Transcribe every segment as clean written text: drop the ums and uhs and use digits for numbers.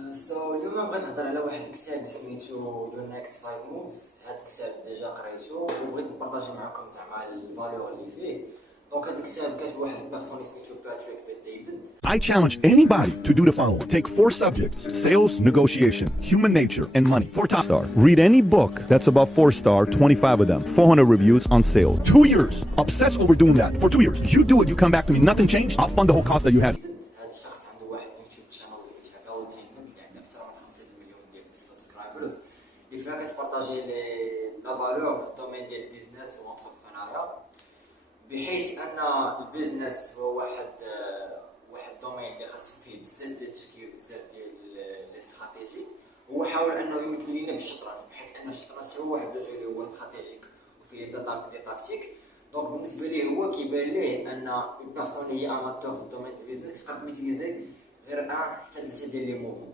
اليوم بغيت نهضر على واحد الكتاب سميتو Your Next 5 Moves. هاد الكتاب ديجا قريتو وبغيت نبارطاجي معاكم زعما الفالور اللي فيه. دونك هاد الكتاب كاتبو واحد البيرسون سميتو باتريك بيت-ديفيد. I challenge anybody to do the following. Take 4 subjects: sales, negotiation, human nature, and money. For top star. Read any book that's above 4-star, 25 of them. 400 reviews on sales. 2 years. Obsess over doing that for 2 years. You do it, you come back to me, nothing changed, I'll fund the whole cost that you had. هاد الشخص عنده واحد يوتيوب شانل سميتها فالوتينمنت اللي عندها أكثر من 5 مليون ديال السبسكرايبرز اللي فيها كتبارطاجي لا فالور في الدومين ديال البيزنس والانتربرونيا، بحيث ان البيزنس هو واحد الدومين اللي خاص فيه بزاف ديال التفكير وبزاف ديال لي استراتيجي. هو حاول انه يمثل لينا بالشطرنج، بحيث ان الشطرنج هو واحد الجو اللي هو استراتيجيك وفيه دي تاكتيك. دونك بالنسبه ليه هو كيبان ليه ان اون بيرسون اللي هي اماتور في الدومين ديال البيزنس كتقدر تميتريزي غير 1 حتى 3 ديال لي موفمون،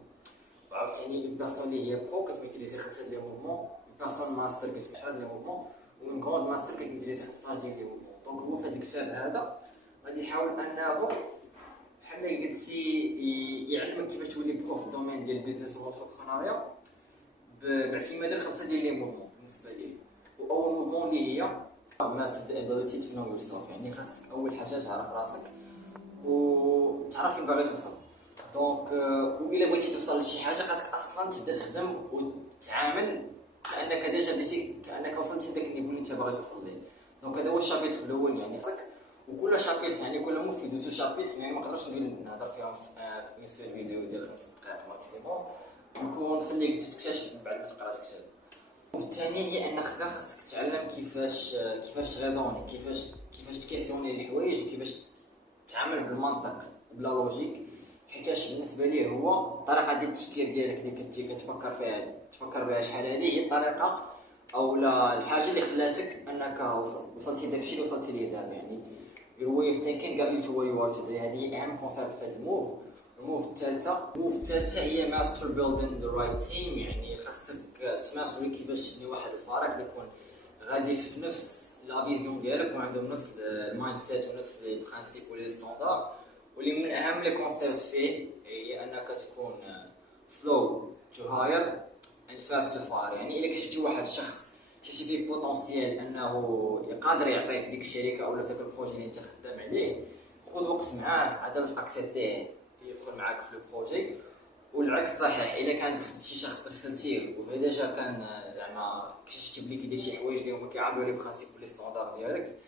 وعاوتاني اون بيرسون اللي هي برو كتميتريزي 5 ديال لي موفمون، اون بيرسون ماستر كتميتريزي 10 ديال لي موفمون، ومن كروند ماستر كتميتريزي 11 ديال لي موفمون. دونك هو في هذا الكتاب هذا غادي يحاول انه بحال ما قلتي يعلمك كيفاش تولي برو في الدومين ديال البيزنس والانتربرونيا باعتماد 5 ديال لي موفمون بالنسبه ليه. واول موفمون اللي هي master the ability to know yourself، يعني خاصك اول حاجه تعرف راسك وتعرف فين باغي توصل. دونك والا بغيتي توصل لشي حاجه خاصك اصلا تبدا تخدم وتتعامل كانك ديجا بديتي، كانك وصلتي لذاك النيفو اللي انت باغي توصل ليه. دونك هذا هو الشابيتر الاول، يعني خاصك وكل شابيتر يعني كل مو في دوزو شابيتر، يعني ما نقدرش نهضر فيهم في اون سول فيديو ديال 5 دقائق ماكسيموم، نكون نخليك تكتشف من بعد ما تقرا الكتاب. والثاني هي ان خاصك تعلم كيفاش ريزوني، كيفاش تكيسيوني الحوايج وكيفاش تتعامل بالمنطق بلا لوجيك، حيتاش بالنسبه ليه هو الطريقه ديال التفكير ديالك اللي كنتي كتفكر بها شحال هذه هي الطريقه او لا الحاجه اللي خلاتك انك وصلتي لداكشي اللي وصلتي ليه دابا. يعني your way of thinking got you to where you are today. هذه اهم كونسيبت في هذا الموف. الموف الثالثه هي ماستر بيلدين ذا رايت تيم، يعني خاصك تماستري كيفاش تبني واحد الفريق اللي يكون غادي في نفس لا فيزيون ديالك وعندهم نفس المايند سيت ونفس لي برينسيپ ولي ستاندار. واللي من اهم لي كونسيبت فيه هي انك تكون سلو تو هاير اند فاست تو فاير. يعني الا كشفتي واحد الشخص شفتي فيه بوتونسيال انه يقدر يعطي في ديك الشركه او في داك البروجي اللي انت خدام عليه، خذ وقت معاه عاد باش اكسبتيه يدخل معاك في البروجي. والعكس صحيح، الا كان دخلت شي شخص دخلتيه وديجا كان زعما كشفتي بلي كيدير شي حوايج اللي هما كيعرضوا لي برينسيپ لي ستاندار ديالك،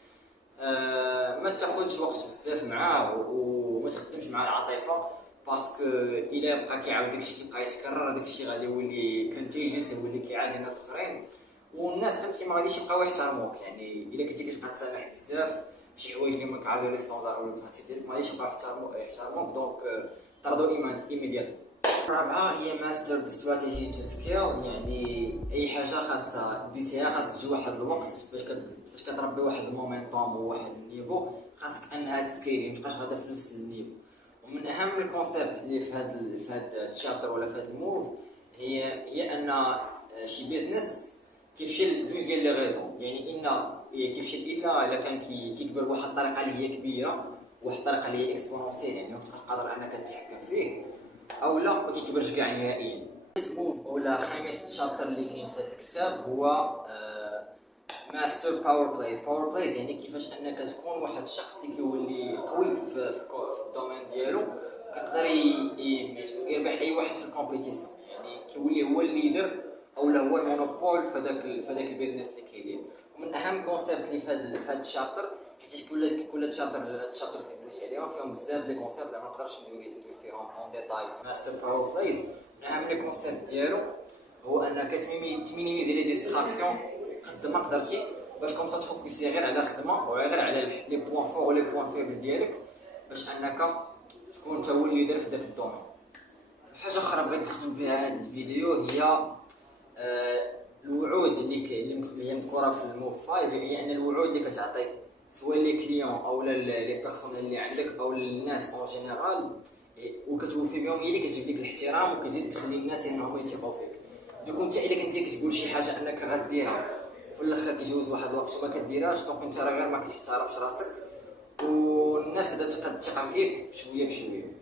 ما تاخذش وقت بزاف معاه وما تخدمش معاه العاطفه، باسكو الا بقى كيعاود داكشي كيبقى يتكرر داكشي غادي يولي كونتيجيس، يولي كيعادي الناس الاخرين والناس فهمتي ما غاديش يبقاو يحترموك. يعني الا كنتي كتبقى تسامح بزاف فشي حوايج اللي ما كيعرضوا لي ستاندار ولا البرينسيپ ديالك ما غاديش يبقاو يحترموك. دونك طردوا ايميديات. الرابعه هي ماستر ذا استراتيجي تو سكيل، يعني اي حاجه خاصها ديتيها خاصك تجي واحد الوقت فاش كتربي واحد المومنتوم وواحد النيفو خاصك انها تسكيلي ما تبقاش غادا في نفس النيفو. ومن اهم الكونسيبت اللي في هذا الشابتر ولا في هذا الموف هي ان شي بيزنس كيفشل بجوج ديال لي غيزون. يعني ان كيفشل الا كان كيكبر بواحد الطريقه اللي هي كبيره، واحد الطريقه اللي هي اكسبونونسيال، يعني ما تبقاش قادر انك تتحكم فيه، او لا ما كيكبرش كاع نهائيا. موف ولا خامس شابتر اللي كاين في هذا الكتاب هو ماستر باور بلايز. يعني كيفاش انك تكون واحد الشخص اللي كيولي قوي في الدومين ديالو، كيقدر يربح اي واحد في الكومبيتيسيون، يعني كيولي هو الليدر او لا هو المونوبول في هذاك البيزنس اللي كيدير. ومن اهم كونسيبت اللي في هذا الشابتر، حيت كل شابتر اللي دوزت عليهم فيهم بزاف ديال الكونسيبت اللي ما نقدرش ندوي فيهم اون ديتاي. ماستر باور بلايز من اهم لي كونسيبت ديالو هو انك تمينيميزي لي ديستراكسيون قد ما قدرتي باش كومسا تفوكسي غير على الخدمه وغير على لي بوين فور ولي بوين فيبل ديالك، باش انك تكون انت هو الليدر في داك الدومين. حاجه اخرى بغيت نختم بها هذا الفيديو هي الوعود اللي هي مذكوره في الموف 5، هي ان الوعود اللي كتعطي سواء لي كليون او لي بيرسون اللي عندك او الناس اون جينيرال وكتوفي بهم، هي اللي كتجيب لك الاحترام وكتزيد تخلي الناس انهم يثقوا فيك. دوك انت الا كنتي كتقول شي حاجه انك غديرها في الاخر كيجوز واحد الوقت وما كديرهاش، دونك انت راه غير ما كتحترمش راسك والناس كتبدا تثق فيك بشويه بشويه.